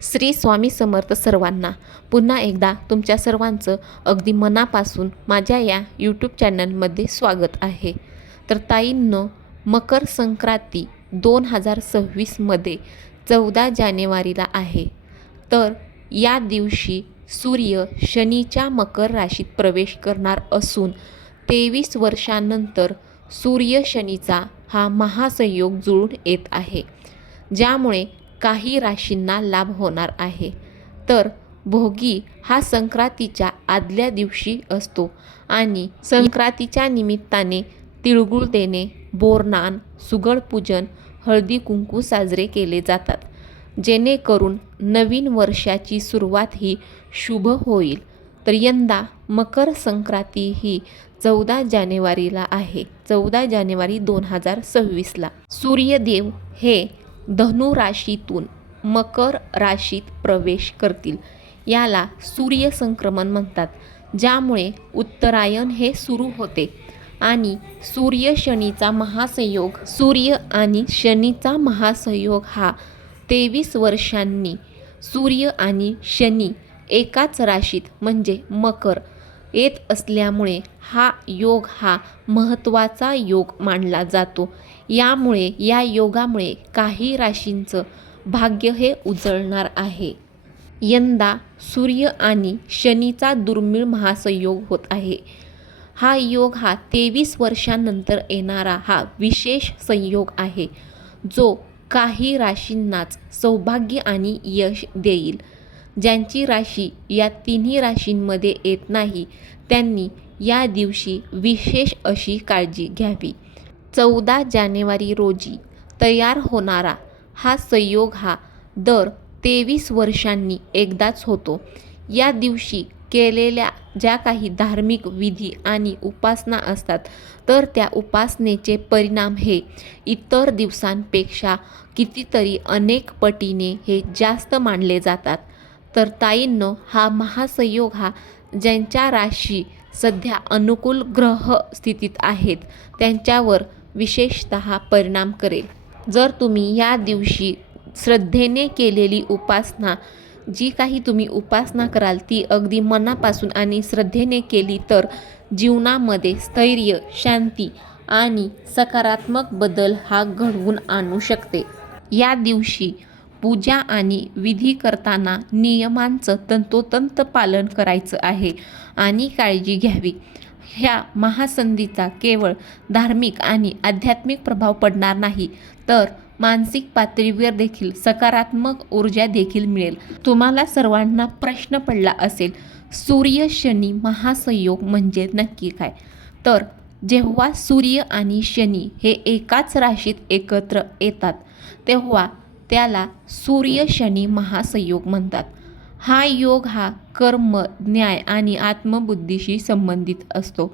श्री स्वामी समर्थ सर्वांना पुन्हा एकदा तुमच्या सर्वांचं अगदी मनापासून माझ्या या यूट्यूब चॅनलमध्ये स्वागत आहे. तर ताईंनो, मकर संक्रांती 2026मध्ये 14 जानेवारीला आहे. तर या दिवशी सूर्य शनीच्या मकर राशीत प्रवेश करणार असून 23 वर्षांनंतर सूर्य शनीचा हा महासंयोग जुळून येत आहे, ज्यामुळे काही राशींना लाभ होणार आहे. तर भोगी हा संक्रांतीच्या आदल्या दिवशी असतो आणि संक्रांतीच्या निमित्ताने तिळगुळ देणे, बोरनान, सुगडपूजन, हळदी कुंकू साजरे केले जातात, जेणेकरून नवीन वर्षाची सुरुवात ही शुभ होईल. तर यंदा मकर संक्रांती ही 14 जानेवारीला आहे. 14 जानेवारी 2026ला सूर्यदेव हे धनु राशीतून मकर राशीत प्रवेश करतील. याला सूर्य संक्रमण म्हणतात, ज्यामुळे उत्तरायण हे सुरू होते आणि सूर्य आणि शनीचा महासंयोग हा 23 वर्षांनी सूर्य आणि शनी एकाच राशीत म्हणजे मकर येत असल्यामुळे हा योग हा महत्त्वाचा योग मानला जातो. या योगामुळे काही राशींचं भाग्य हे उजळणार आहे. यंदा सूर्य आणि शनीचा दुर्मिळ महासंयोग होत आहे. हा योग हा 23 वर्षांनंतर येणारा हा विशेष संयोग आहे, जो काही राशींनाच सौभाग्य आणि यश देईल. ज्यांची राशी या तिन्ही राशींमध्ये येत नाही, त्यांनी या दिवशी विशेष अशी काळजी घ्यावी. 14 जानेवारी रोजी तयार होणारा हा संयोग हा दर 23 वर्षांनी एकदाच होतो. या दिवशी केलेल्या ज्या काही धार्मिक विधी आणि उपासना असतात, तर त्या उपासनेचे परिणाम हे इतर दिवसांपेक्षा कितीतरी अनेक पटीने हे जास्त मानले जातात. तर ताईंनो, हा महासंयोग हा ज्यांच्या राशी सध्या अनुकूल ग्रह स्थितीत आहेत, त्यांच्यावर विशेषतः परिणाम करेल. जर तुम्ही या दिवशी श्रद्धेने केलेली उपासना, जी काही तुम्ही उपासना कराल ती अगदी मनापासून आणि श्रद्धेने केली, तर जीवनामध्ये स्थैर्य, शांती आणि सकारात्मक बदल हा घडवून आणू शकते. या दिवशी पूजा आणि विधी करताना नियमांचं तंतोतंत पालन करायचं आहे आणि काळजी घ्यावी. ह्या महासंधीचा केवळ धार्मिक आणि आध्यात्मिक प्रभाव पडणार नाही, तर मानसिक पातळीवर देखील सकारात्मक ऊर्जा देखील मिळेल. तुम्हाला सर्वांना प्रश्न पडला असेल, सूर्य शनी महासंयोग म्हणजे नक्की काय? तर जेव्हा सूर्य आणि शनी हे एकाच राशीत एकत्र येतात, तेव्हा त्याला सूर्य शनी महासंयोग म्हणतात. हा योग हा कर्म, न्याय आणि आत्मबुद्धीशी संबंधित असतो.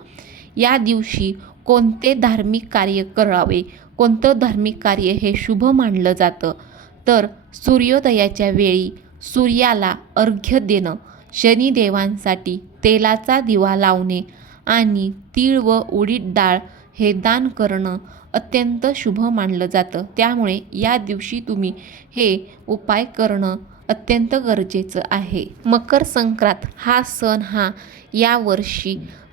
या दिवशी कोणते धार्मिक कार्य करावे, कोणतं धार्मिक कार्य हे शुभ मानलं जातं, तर सूर्योदयाच्या वेळी सूर्याला अर्घ्य देणं, शनिदेवांसाठी तेलाचा दिवा लावणे आणि तीळ व उडीद डाळ हे दान करणं अत्यंत शुभ मानलं जातं. त्यामुळे या दिवशी तुम्ही हे उपाय करणं अत्यंत गरजेचं आहे. मकर संक्रांत हा सण हा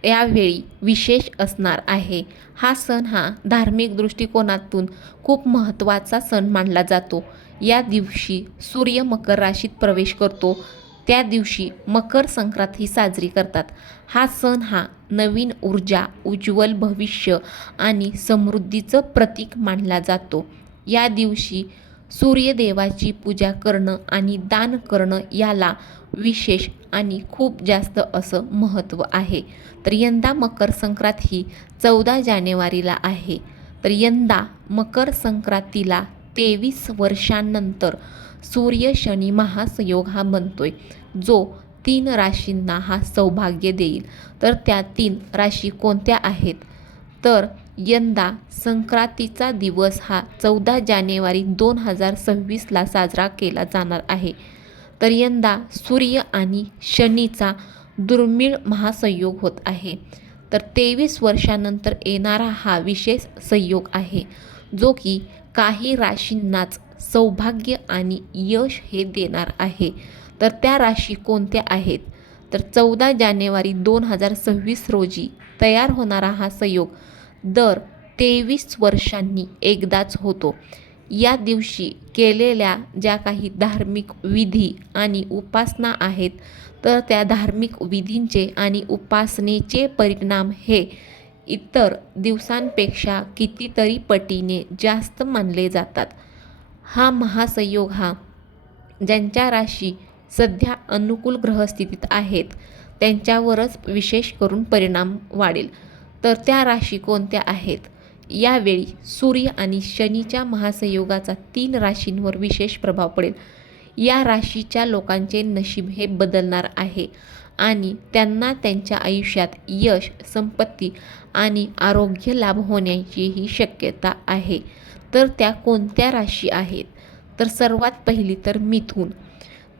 यावेळी विशेष असणार आहे. हा सण हा धार्मिक दृष्टिकोनातून खूप महत्त्वाचा सण मानला जातो. या दिवशी सूर्य मकर राशीत प्रवेश करतो, त्या दिवशी मकर संक्रांत ही साजरी करतात. हा सण हा नवीन ऊर्जा, उज्ज्वल भविष्य आणि समृद्धीचं प्रतीक मानला जातो. या दिवशी सूर्यदेवाची पूजा करणं आणि दान करणं याला विशेष आणि खूप जास्त असं महत्त्व आहे. तर यंदा मकर संक्रांत ही 14 जानेवारीला आहे. तर यंदा मकर संक्रांतीला 23 वर्षांनंतर सूर्य शनी महासंयोग हा बनतोय, जो 3 राशींना हा सौभाग्य देईल. तर त्या 3 राशी कोणत्या आहेत? तर यंदा संक्रांतीचा दिवस हा 14 जानेवारी 2026ला साजरा केला जाणार आहे. तर यंदा सूर्य आणि शनीचा दुर्मिळ महासंयोग होत आहे. तर 23 वर्षांनंतर येणारा हा विशेष संयोग आहे, जो की काही राशींनाच सौभाग्य आणि यश हे देणार आहे. तर त्या राशी कोणत्या आहेत? तर 14 जानेवारी 2026 रोजी तयार होणारा हा संयोग दर 23 वर्षांनी एकदाच होतो. या दिवशी केलेल्या ज्या काही धार्मिक विधी आणि उपासना आहेत, तर त्या धार्मिक विधींचे आणि उपासनेचे परिणाम हे इतर दिवसांपेक्षा कितीतरी पटीने जास्त मानले जातात. हा महासंयोग ज्यांच्या राशी सध्या अनुकूल ग्रहस्थितीत आहेत त्यांच्यावरच विशेष करून परिणाम वाढेल. तर त्या राशी कोणत्या आहेत? यावेळी सूर्य आणि शनीच्या महासंयोगाचा 3 राशींवर विशेष प्रभाव पडेल. या राशीच्या लोकांचे नशीब हे बदलणार आहे आणि त्यांना त्यांच्या आयुष्यात यश, संपत्ती आणि आरोग्य लाभ होण्याचीही शक्यता आहे. तर त्या कोणत्या राशी आहेत? तर सर्वात पहिली तर मिथुन.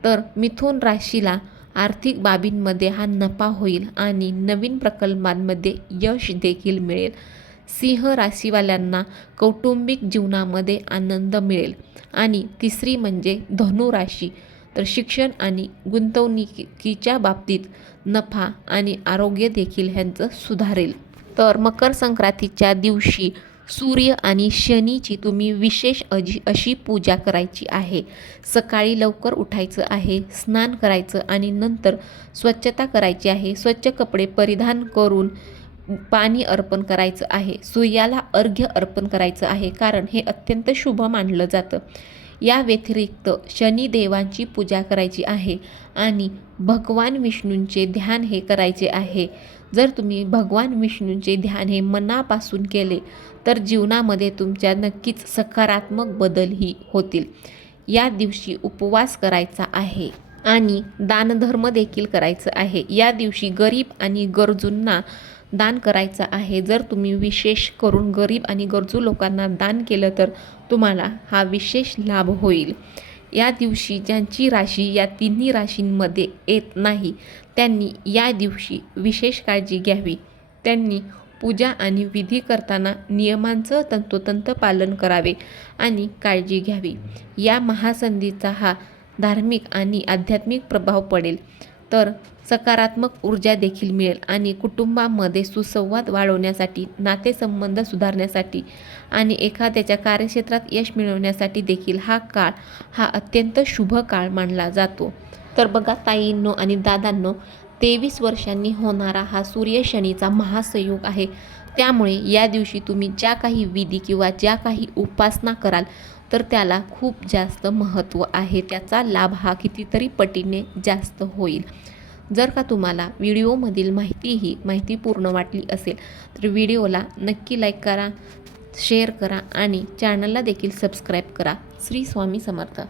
तर मिथुन राशीला आर्थिक बाबींमध्ये हा नफा होईल आणि नवीन प्रकल्पांमध्ये यश देखील मिळेल. सिंह राशीवाल्यांना कौटुंबिक जीवनामध्ये आनंद मिळेल. आणि तिसरी म्हणजे धनु राशी. तर शिक्षण आणि गुंतवणुकीच्या बाबतीत नफा आणि आरोग्य देखील ह्यांचं सुधारेल. तर मकर संक्रांतीच्या दिवशी सूर्य आणि शनीची तुम्ही विशेष अशी पूजा करायची आहे. सकाळी लवकर उठायचं आहे, स्नान करायचं आणि नंतर स्वच्छता करायची आहे. स्वच्छ कपडे परिधान करून पाणी अर्पण करायचं आहे. सूर्याला अर्घ्य अर्पण करायचं आहे, कारण हे अत्यंत शुभ मानलं जातं. या व्यतिरिक्त शनिदेवांची पूजा करायची आहे आणि भगवान विष्णूंचे ध्यान हे करायचे आहे. जर तुम्ही भगवान विष्णूंचे ध्यान हे मनापासून केले तर जीवनामध्ये तुमच्या नक्कीच सकारात्मक बदलही होतील. या दिवशी उपवास करायचा आहे आणि दानधर्म देखील करायचं आहे. या दिवशी गरीब आणि गरजूंना दान करायचं आहे. जर तुम्ही विशेष करून गरीब आणि गरजू लोकांना दान केलं तर तुम्हाला हा विशेष लाभ होईल. या दिवशी ज्यांची राशी या तिन्ही राशींमध्ये येत नाही त्यांनी या दिवशी विशेष काळजी घ्यावी. त्यांनी पूजा आणि विधी करताना नियमांचं तंतोतंत पालन करावे आणि काळजी घ्यावी. या महासंधीचा हा धार्मिक आणि आध्यात्मिक प्रभाव पडेल. तर सकारात्मक ऊर्जा देखील मिळेल आणि कुटुंबामध्ये सुसंवाद वाढवण्यासाठी, नातेसंबंध सुधारण्यासाठी आणि एखाद्याच्या कार्यक्षेत्रात यश मिळवण्यासाठी देखील हा अत्यंत शुभ काळ मानला जातो. तर बघा ताईंनो आणि दादांनो, 23 वर्षांनी होणारा हा सूर्य शनीचा महासंयोग आहे. त्यामुळे या दिवशी तुम्ही ज्या काही विधी किंवा ज्या काही उपासना कराल तर त्याला खूप जास्त महत्त्व आहे. त्याचा लाभ हा कितीतरी पटीने जास्त होईल. जर का तुम्हाला व्हिडिओमधील माहितीपूर्ण वाटली असेल तर व्हिडिओला नक्की लाईक करा, शेअर करा आणि चॅनलला देखील सबस्क्राईब करा. श्री स्वामी समर्थ.